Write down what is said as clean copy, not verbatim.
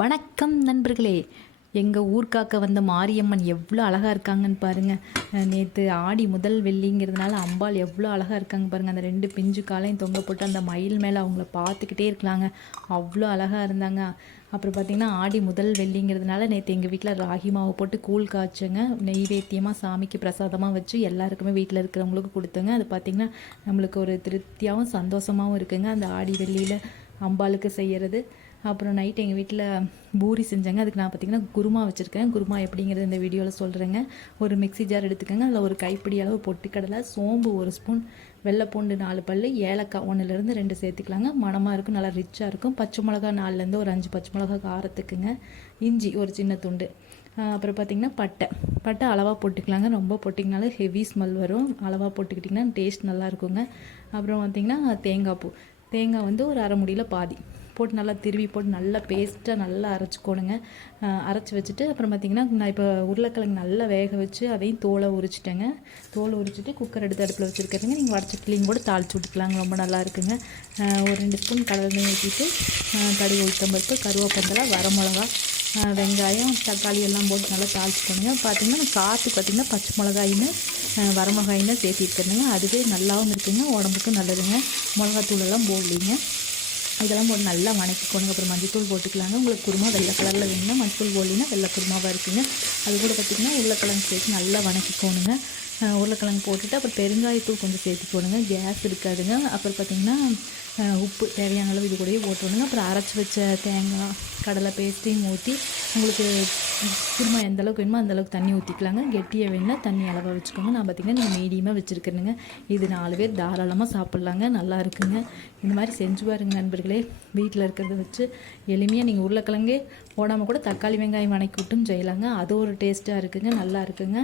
வணக்கம் நண்பர்களே. எங்கள் ஊர்க்காக்க வந்த மாரியம்மன் எவ்வளோ அழகாக இருக்காங்கன்னு பாருங்கள். நேற்று ஆடி முதல் வெள்ளிங்கிறதுனால அம்பாள் எவ்வளோ அழகாக இருக்காங்க பாருங்கள். அந்த 2 பிஞ்சு காலையும் தொங்க போட்டு அந்த மயில் மேலே அவங்கள பார்த்துக்கிட்டே இருக்கலாங்க. அவ்வளோ அழகாக இருந்தாங்க. அப்புறம் பார்த்திங்கன்னா ஆடி முதல் வெள்ளிங்கிறதுனால நேற்று எங்கள் வீட்டில் ராகி மாவு போட்டு கூழ் காய்ச்சங்க. நெய்வேத்தியமாக சாமிக்கு பிரசாதமாக வச்சு எல்லாருக்குமே வீட்டில் இருக்கிறவங்களுக்கு கொடுத்தங்க. அது பார்த்திங்கன்னா நம்மளுக்கு ஒரு திருப்தியாகவும் சந்தோஷமாகவும் இருக்குங்க அந்த ஆடி வெள்ளியில் அம்பாளுக்கு செய்கிறது. அப்புறம் நைட் எங்கள் வீட்டில் பூரி செஞ்சேங்க. அதுக்கு நான் பார்த்திங்கன்னா குருமா வச்சுருக்கேன். குருமா எப்படிங்கிறது இந்த வீடியோவில் சொல்கிறேங்க. ஒரு மிக்ஸி ஜார் எடுத்துக்கோங்க. அதில் ஒரு கைப்பிடி அளவு பொட்டுக்கடலை, சோம்பு 1 ஸ்பூன், வெள்ளைப்பூண்டு 4 பல், ஏலக்காய் 1லேருந்து 2 சேர்த்துக்கலாங்க. மணமாக இருக்கும், நல்லா ரிச்சாக இருக்கும். பச்சை மிளகா 4லேருந்து ஒரு 5 பச்சை மிளகா காரத்துக்குங்க. இஞ்சி ஒரு சின்ன துண்டு. அப்புறம் பார்த்திங்கன்னா பட்டை அளவாக போட்டுக்கலாங்க. ரொம்ப போட்டிங்கனாலும் ஹெவி ஸ்மெல் வரும். அளவாக போட்டுக்கிட்டிங்கன்னா டேஸ்ட் நல்லா இருக்குங்க. அப்புறம் பார்த்திங்கன்னா தேங்காய் வந்து ஒரு அரை முடியில் பாதி போட்டு நல்லா திருவி போட்டு நல்லா பேஸ்ட்டாக நல்லா அரைச்சிக்கோணுங்க. அரைச்சி வச்சுட்டு அப்புறம் பார்த்திங்கன்னா நான் இப்போ உருளைக்கிழங்கு நல்லா வேக வச்சு அதையும் தோலை உரிச்சிட்டேங்க. தோலை உரிச்சிட்டு குக்கர் எடுத்து அடுப்பில் வச்சுருக்கேங்க. நீங்கள் வடச்சட்டிலையும் கூட தாளிச்சு விட்டுக்கலாங்க. ரொம்ப நல்லா இருக்குங்க. ஒரு 2 ஸ்பூன் கடலெண்ணெய் ஊற்றிட்டு கடுகு, உளுத்தம்பருப்பு, கருவேப்பிலை, வரமிளகா, வெங்காயம், தக்காளி எல்லாம் போட்டு நல்லா தாளிச்சுக்கோங்க. பார்த்திங்கன்னா காற்று பார்த்திங்கன்னா பச்சை மிளகாயின்னு வரமிளகாயின்னு சேர்த்திருக்கேனுங்க. அதுவே நல்லாவும் இருக்குங்க, உடம்புக்கும் நல்லதுங்க. மிளகாத்தூள் எல்லாம் போடலிங்க. இதெல்லாம் போட்டு நல்லா வணக்கிக்கோணுங்க. அப்புறம் மஞ்சத்தூள் போட்டுக்கலாங்க. உங்களுக்கு குருமா வெள்ளை கலரில் வேணும்னா மஞ்சத்தூள் போடலின்னா வெள்ளை குருமாவாக இருக்குங்க. அது கூட பார்த்திங்கன்னா உருளைக்கிழங்கு சேர்த்து நல்லா வணக்கிக்கோணுங்க. உருளைக்கிழங்கு போட்டுட்டு அப்புறம் பெருங்காயத்தூள் கொஞ்சம் சேர்த்துக்கோணுங்க. கேஸ் இருக்காதுங்க. அப்புறம் பார்த்திங்கன்னா உப்பு தேவையான அளவு இது கூடயே போட்டுருணுங்க. அப்புறம் அரைச்சி வச்ச தேங்காய், கடலை பேஸ்ட்டையும் ஊற்றி உங்களுக்கு குருமா எந்த அளவுக்கு வேணுமோ அந்தளவுக்கு தண்ணி ஊற்றிக்கலாங்க. கெட்டியாக வேணுன்னா தண்ணி அளவாக வச்சுக்கோங்க. நான் பார்த்திங்கன்னா நீங்கள் மீடியமாக வச்சுருக்கேனுங்க. இது 4 பேர் தாராளமாக சாப்பிட்லாங்க. நல்லா இருக்குங்க. இந்த மாதிரி செஞ்சு பாருங்க நண்பர்களே. வீட்டில் இருக்கிறத வச்சு எளிமையாக நீங்கள் உருளைக்கிழங்கே போடாமல் கூட தக்காளி வெங்காயம் வணக்கி விட்டும் செய்யலாங்க. அது ஒரு டேஸ்ட்டாக இருக்குங்க, நல்லா இருக்குங்க.